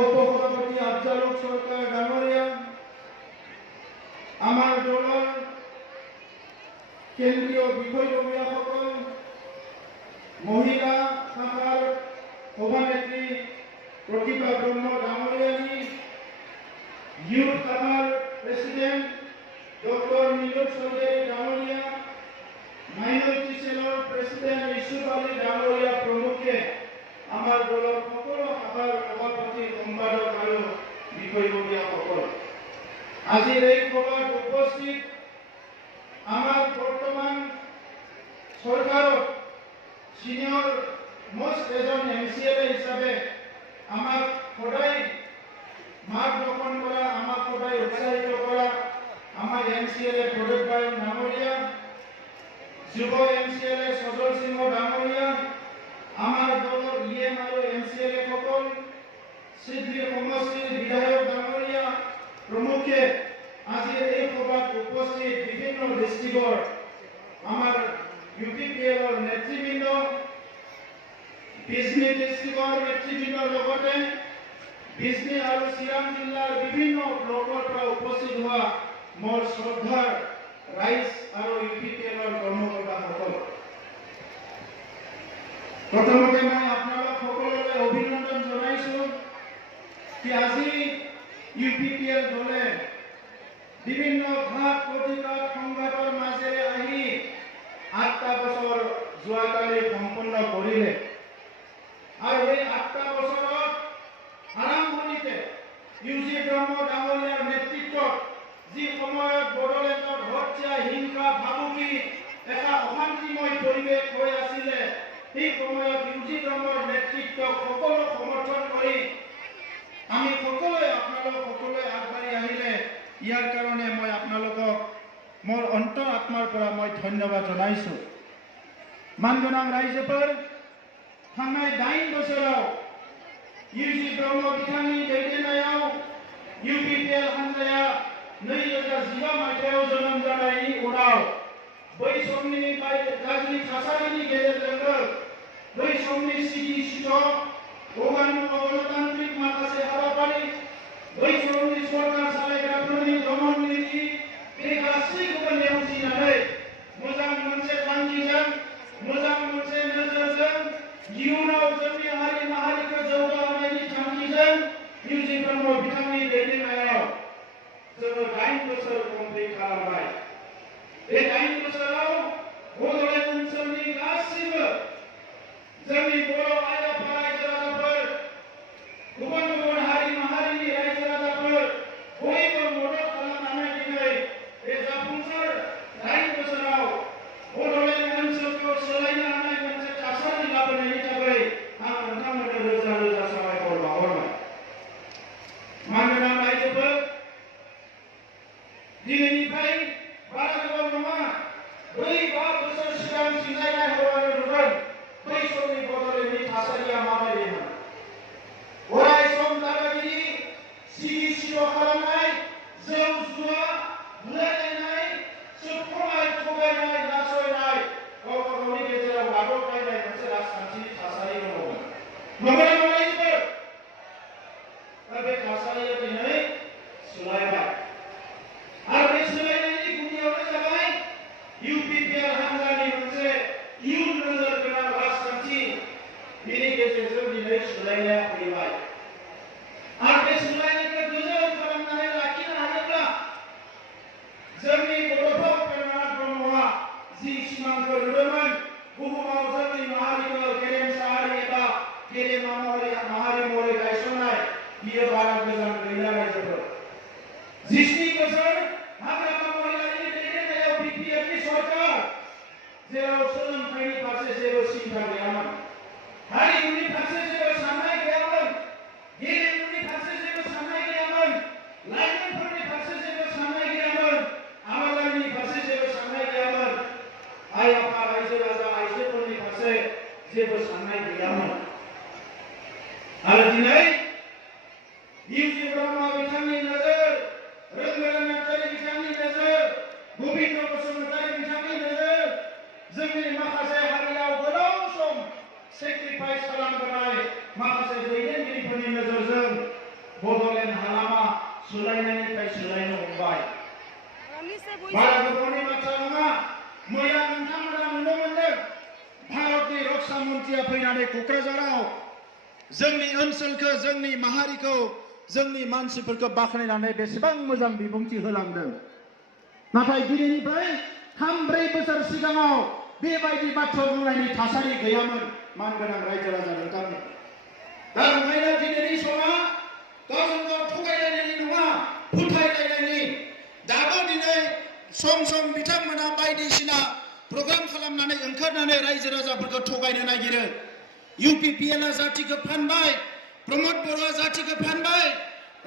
উপসভাপতি আফজালুক সরকার ডাঙৰীয়া, আমাৰ দলৰ কেন্দ্ৰীয় বিষয়ববীয়াসকল, মহিলা শাখাৰ সভানেত্ৰী প্ৰতিভা ব্ৰহ্ম ডাঙৰীয়ানী, ইউথ শাখাৰ প্ৰেচিডেণ্ট ডক্টৰ নীলোৎ চৌধুৰী ডাঙৰীয়া, মাইনৰিটি সেলৰ প্ৰেচিডেণ্ট ইউছুফ আলী ডাঙৰীয়া প্ৰমুখে আমাৰ দলৰ সকলো শাখাৰ সভাপতি, সম্পাদক আৰু বিষয়ববীয়াসকল, আজিৰ এই সভাত উপস্থিত আমাৰ বৰ্তমান চৰকাৰৰ সিনিয়ৰ মোষ্ট এজন MCLA হিচাপে আমাক সদায় মাৰ্গদৰ্শন কৰা, আমাক সদায় উৎসাহিত কৰা আমাৰ MCLA প্ৰদীপ ভাই ডাঙৰীয়া, যুৱ MCLA সজল সিংহ ডাঙৰীয়া, আমাৰ দলৰ EM আৰু MCLA সকল, সিদ্ধি সমষ্টিৰ বিধায়ক ডাঙৰীয়া প্ৰমুখে আজিৰ এই সভাত উপস্থিত বিভিন্ন ডিষ্ট্ৰিক্টৰ আমাৰ UPPLৰ নেতৃবৃন্দ, বিজনী ডিষ্ট্ৰিক্টৰ নেতৃবৃন্দৰ লগতে বিজনী আৰু চিৰাং জিলাৰ বিভিন্ন ব্লকৰ পৰা উপস্থিত হোৱা মোৰ শ্ৰদ্ধাৰ ৰাইজ আৰু UPPLৰ কৰ্মকৰ্তাসকল, প্ৰথমতে মই আপোনালোক সকলোকে অভিনন্দন জনাইছোঁ যে আজি UPPL দলে বিভিন্ন ঘাত প্ৰতিঘাত সংঘাতৰ মাজেৰে আহি 8টা বছৰ যোৱাকালি সম্পূৰ্ণ কৰিলে আৰু এই 8টা বছৰত আৰম্ভণিতে UG ব্ৰহ্ম ডাঙৰীয়াৰ নেতৃত্বত যি সময়ত বড়োলেণ্ডত হত্যা, হিংসা, ভাবুকি, এটা অশান্তিময় পৰিৱেশ হৈ আছিলে, সেই সময়ত UG ব্ৰহ্মৰ নেতৃত্বক সকলো সমৰ্থন কৰি আমি সকলোৱে আপোনালোক সকলোৱে আগবাঢ়ি আহিলে, ইয়াৰ কাৰণে মই আপোনালোকক মোৰ অন্তৰ আত্মাৰ পৰা মই ধন্যবাদ জনাইছোঁ। মানগোনাং ৰাইজोफोर थांनाय 8 बोसोराव UG ब्रह्म बिथांनि दैदेननायाव UPPL हान्जाया 2015 मायथाइयाव जोनोम जानायनि उनाव बै समनि गाज्रि थासारिनि गेजेरजोंनो बै समनि सिगि सिथ' गणतान्त्रिक माखासे हाबाफारि, बै समनि सरकार सालायग्राफोरनि दमन नीति, बे गासैखौबो नेवसिनानै मोजां मोनसे थांखिजों, मोजां मोनसे नोजोरजों इयुनाव जोंनि हारि माहारिखौ जौगाहोनायनि थांखिजों UG ब्रह्म बिथांनि दैदेननायाव जोङो 8 बोसोर कमप्लिट खालामबाय। बे 8 बोसोराव बड'लेण्ड ओनसोलनि गासिबो जोंनि बर' आइ आफा रायजो राजाफोर, गुबुन गुबुन हारि माहारिनि रायजो राजाफोर बयबो मदद खालामनानै दिनै बे जाफुंसार 8 बोसोराव बड'लेण्ड ओनसोलखौ सोलायनो हानाय मोनसे थासारि लाबोनायनि थाखाय आं नोंथांमोननो रोजा रोजा साबायखर बावहरबाय। मानोना रायजोफोर दिनैनिफ्राय बारा गोबाव नङा, 5 बोसोर सिगां सिंजाय नायहरबानो नुगोन बै समनि बड'लेण्डनि थासारिया माबायदिमोन। अराय सम दादागिरि, सिगि सिग' खालामनाय, जौ जुवा, बुलायलायनाय, सोबख'नाय, थगायनाय, नासयनाय, गावबा गावनि गेजेराव गादबलायनाय मोनसे राजखान्थिनि थासारि दङमोन। नंगौना नङा रायजोफोर? दा बे थासारिया दिनै सोलायबाय आरो बे सोलायनायनि गुदियावनो जाबाय UPPL हान्जानि मोनसे इयुन नोजोर गोनां राजखान्थि, बेनि गेजेरजों दिनै सोलायनाया फैबाय आरो बे सोलायनायखौ गोजोन खालामनानै लाखिनो हायोब्ला जोंनि बड'फा उपेन्द्रनाथ ब्रह्मआ जि सिमांखौ नुदोंमोन, बुहुमाव जोंनि माहारिखौ गेरेमसा हारि एबा गेदेमा माहारि महरै गायसननाय, बियो बारा गोजान गैला रायजोफोर। 17 बोसोर हाग्रामा महिलानि दैदेननायाव BPFनि सरकार, जेराव सोलोंथाइनि फारसे जेबो सिन्था गैयामोन, हारिमुनि फारसे जेबो साननाय गैयामोन, गेलेमुनि फारसे जेबो साननाय गैयामोन, लाइमोनफोरनि फारसे जेबो साननाय गैयामोन, आबादारिनि फारसे जेबो साननाय गैयामोन, आइ आफा रायजो राजा आइजोफोरनि फारसे जेबो साननाय गैयामोन। आरो दिनै UG ब्रह्म बिथांनि नोजोर, रोंगोरा नार्जारी बिथांनि नोजोर, गोविन्द बसुमतारी बिथांनि नोजोर, जोंनि माखासे हारियाव गोलाव सम सेक्रिफाइस खालामबोनाय माखासे दैदेनगिरिफोरनि नोजोरजों बड'लेण्ड हालामा सोलायनायनिफ्राय सोलायनो हमबाय। बारा गोबावनि बाथ्रा नङा, मैया नोंथांमोना नुनो मोनदों भारतनि रक्षा मन्त्रिया फैनानै क'क्राझाराव जोंनि ओनसोलखौ, जोंनि माहारिखौ, जोंनि मानसिफोरखौ बाख्नायनानै बेसेबां मोजां बिबुंथि होलांदों। नाथाय दिनैनिफ्राय 3-4 बोसोर सिगाङाव बेबायदि बाथ्रा बुंनायनि थासारि गैयामोन मानगोनां रायजो राजा नोंथांमोन। दा ओंखायनो दिनैनि समा गावजों गाव थगायलायनायनि नङा, फोथायलायनायनि। दाबो दिनै सम सम बिथांमोना बायदिसिना प्रग्राम खालामनानै ओंखारनानै रायजो राजाफोरखौ थगायनो नागिरो। UPPLआ जातिखौ फानबाय, प्रमद बर'आ जातिखौ फानबाय,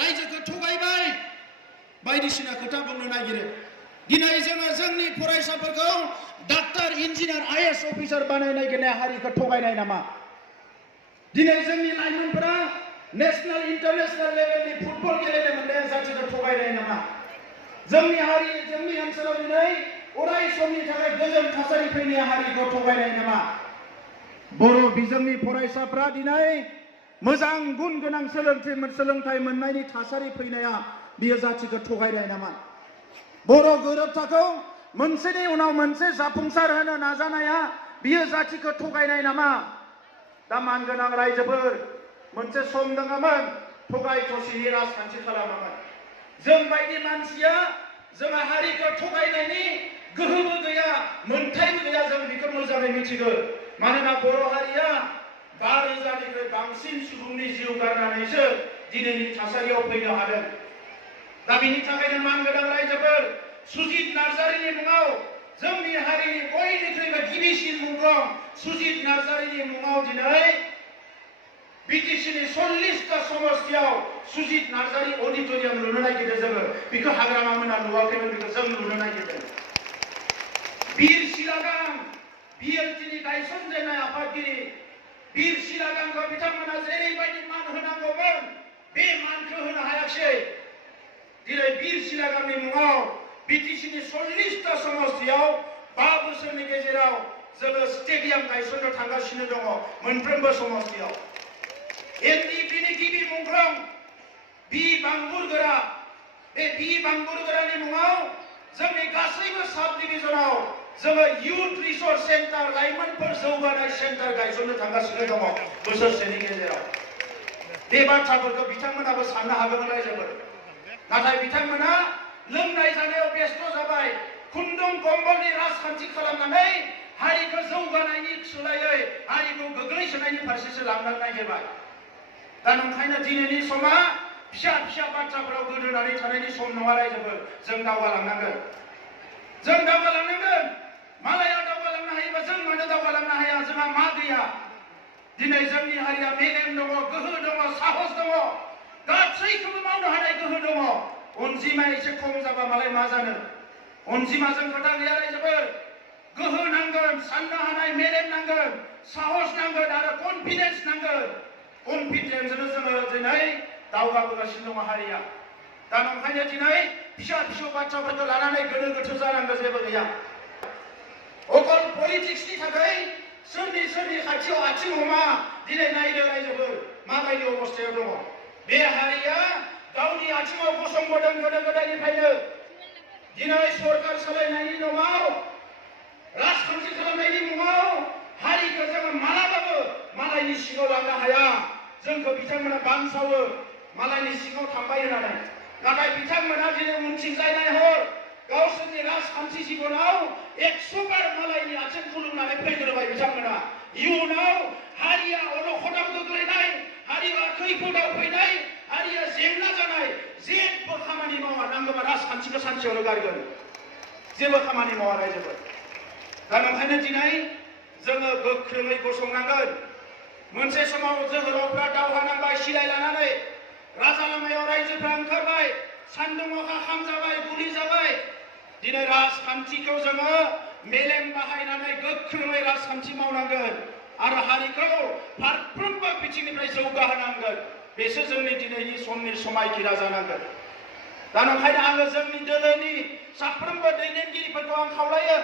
रायजोखौ थगायबाय, बायदिसिना खोथा बुंनो नागिरो। दिनै जोङो जोंनि फरायसाफोरखौ डाक्टार, इन्जिनियार, IAS अफिसार बानायनो नागिरनाय हारिखौ थगायनाय नामा? दिनै जोंनि लाइमोनफोरा नेशनेल इन्टारनेशनेल लेभेलनि फुटबल गेलेनो मोननाया जातिखौ थगायनाय नामा? जोंनि हारि, जोंनि ओनसोलाव दिनै अराय समनि थाखाय गोजोन थासारि फैनाय हारिखौ थगायनाय नामा? बर' बिजोंनि फरायसाफ्रा दिनै मोजां गुन गोनां सोलोंथाइ मोननायनि थासारि फैनाया बियो जातिखौ थगायनाय नामा? बर' गोरोबथाखौ मोनसेनि उनाव मोनसे जाफुंसार होनो नाजानाया बियो जातिखौ थगायनाय नामा? दा मानगोनां रायजोफोर, मोनसे सम दङमोन थगाय थसिनि राजखान्थि खालामोमोन। जों बायदि मानसिया जोंहा हारिखौ थगायनायनि गोहोबो गैया, मोनथायबो गैया, जों बेखौ मोजाङै मिथिगौ। मानोना बर' हारिया 5,000निख्रुइ बांसिन सुबुंनि जिउ गारनानैसो दिनैनि थासारियाव फैनो हादों। दा बिनि थाखायनो मानगोनां रायजोफोर, सुजित नार्जारिनि मुङाव, जोंनि हारिनि बयनिख्रुइबो गिबिसिन मुंख्लं सुजित नार्जारिनि मुङाव दिनै BTCनि 40टा समस्तियाव सुजित नार्जारि अडिट'रियाम लुनो नागिरदों जोङो। बेखौ हाग्रामा मोना लुवाखैमोन, बेखौ जों लुनो नागिरदों। बीर सिरागां, BLTनि गायसनजेननाय आफादगिरि बीर सिरागांखौ बिथांमोना जेरैबायदि मान होनांगौमोन बे मानखौ होनो हायाखै। दिनै बीर सिरागांनि मुङाव BTCनि 40टा समस्तियाव 5 बोसोरनि गेजेराव जोङो स्टेडियाम गायसननो थांगासिनो दङ मोनफ्रोमबो समस्तियाव। NDPनि गिबि मुंख्लं बि बांबुरगोरा, बे बि बांबुरगोरानि मुङाव जोंनि गासैबो साब डिभिजनाव जोङो इयुथ रिसर्स सेन्टार, लाइमोनफोर जौगानाय सेन्टार गायसननो थांगासिनो दङ बोसोरसेनि गेजेराव। बे बाथ्राफोरखौ बिथांमोनाबो साननो हागौमोन रायजोफोर। नाथाय बिथांमोना लोंनाय जानायाव बेस्थ' जाबाय, खुन्दुं कम्बलनि राजखान्थि खालामनानै हारिखौ जौगानायनि सोलायै हारिखौ गोग्लैसोनायनि फारसेसो लांनो नागिरबाय। दा ओंखायनो दिनैनि समा फिसा फिसा बाथ्राफोराव गोदोनानै थानायनि सम नङा रायजोफोर। जों दावगालांनांगोन, जों दावगालांनांगोन। मालाया दावगालांनो हायोबा जों मानो दावगालांनो हाया? जोंहा मा गैया? दिनै जोंनि हारिया मेलेम दङ, गोहो दङ, साहस दङ, गासैखौबो मावनो हानाय गोहो दङ। अनजिमा एसे खम जाबा मालाय मा जानो? अनजिमाजों खोथा गैया रायजोफोर। गोहो नांगोन, साननो हानाय मेलेम नांगोन, साहस नांगोन आरो कनफिडेन्स नांगोन। कनफिडेन्सजोंनो जोङो दिनै दावगाबोगासिनो दङ हारिया। दा ओंखायनो दिनै फिसा फिसौ बाथ्राफोरखौ लानानै गोनो गोथो जानांगौ जेबो गैया। अकल पलिटिक्सनि थाखाय सोरनि खाथियाव आथिं हमा। दिनै नायदो रायजोफोर माबायदि अबस्थायाव दङ। बे हारिया गावनि आथिङाव गसंबोदों गोदो गोदायनिफ्रायनो। दिनै सरकार सालायनायनि मुङाव, राजखान्थि खालामनायनि मुङाव हारिखौ जोङो मालाबाबो मालायनि सिङाव लांनो हाया। जोंखौ बिथांमोना बानसावो मालायनि सिङाव थांबाय होननानै। नाथाय बिथांमोना दिनै उनथिंजाय नायहर, गावसोरनि राजखान्थि जिबनाव 100 बार मालायनि आथिं खुलुमनानै फैग्रोबाय बिथांमोना। इयुनाव हारिया अलखदाव गोग्लैनाय, हारिया खैफोदाव फैनाय, हारिया जेंना जानाय जेबो खामानि मावा। नांगौबा राजखान्थिखौ सानसेयावनो गारगोन, जेबो खामानि मावा रायजोफोर। दा ओंखायनो दिनै जोङो गोख्रोङै गसंनांगोन। मोनसे समाव जोहोलावफ्रा दावहा नांबाय सिलाय लानानै, राजा लामायाव रायजोफ्रा ओंखारबाय, सान्दुं अखा खामजाबाय, गुलि जाबाय। दिनै राजखान्थिखौ जोङो मेलेम बाहायनानै गोख्रोङै राजखान्थि मावनांगोन आरो हारिखौ फारफ्रोमबो बिथिंनिफ्राय जौगाहोनांगोन। बेसो जोंनि दिनैनि समनि समायखिरा जानांगोन। दा ओंखायनो आङो जोंनि दोलोनि साफ्रोमबो दैदेनगिरिफोरखौ आं खावलायो,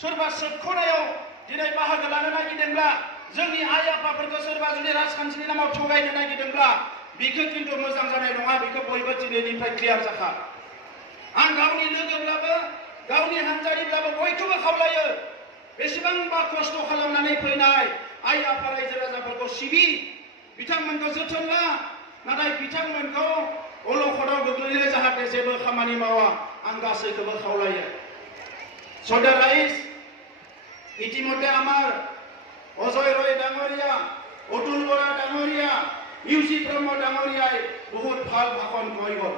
सोरबा सोबख'नायाव दिनै बाहागो लानो नागिरदोंब्ला, जोंनि आइ आफाफोरखौ सोरबा जुदि राजखान्थिनि नामाव थगायनो नागिरदोंब्ला, बिखौ किन्तु मोजां जानाय नङा बिखौ बयबो दिनैनिफ्राय क्लियार जाखा आं गावनि लोगोब्लाबो गावनि हानजानिब्लाबो बयखौबो खावलायो बेसेबांबा खस्थ' खालामनानै फैनाय आइ आफा रायजो राजाफोरखौ सिबि बिथांमोनखौ जोथोन ला नाथाय बिथांमोनखौ अलखदाव गोग्लैनो जाहाथे जेबो खामानि मावा आं गासैखौबो खावलायो So the rise ইতিমধ্যে আমার অজয় রয় ডাঙরিয়া অতুল বরা ডাঙরিয়া ইউসি ব্রহ্ম ডাঙরিয়ায় বহুত ভাল ভাষণ কৈ গ'ল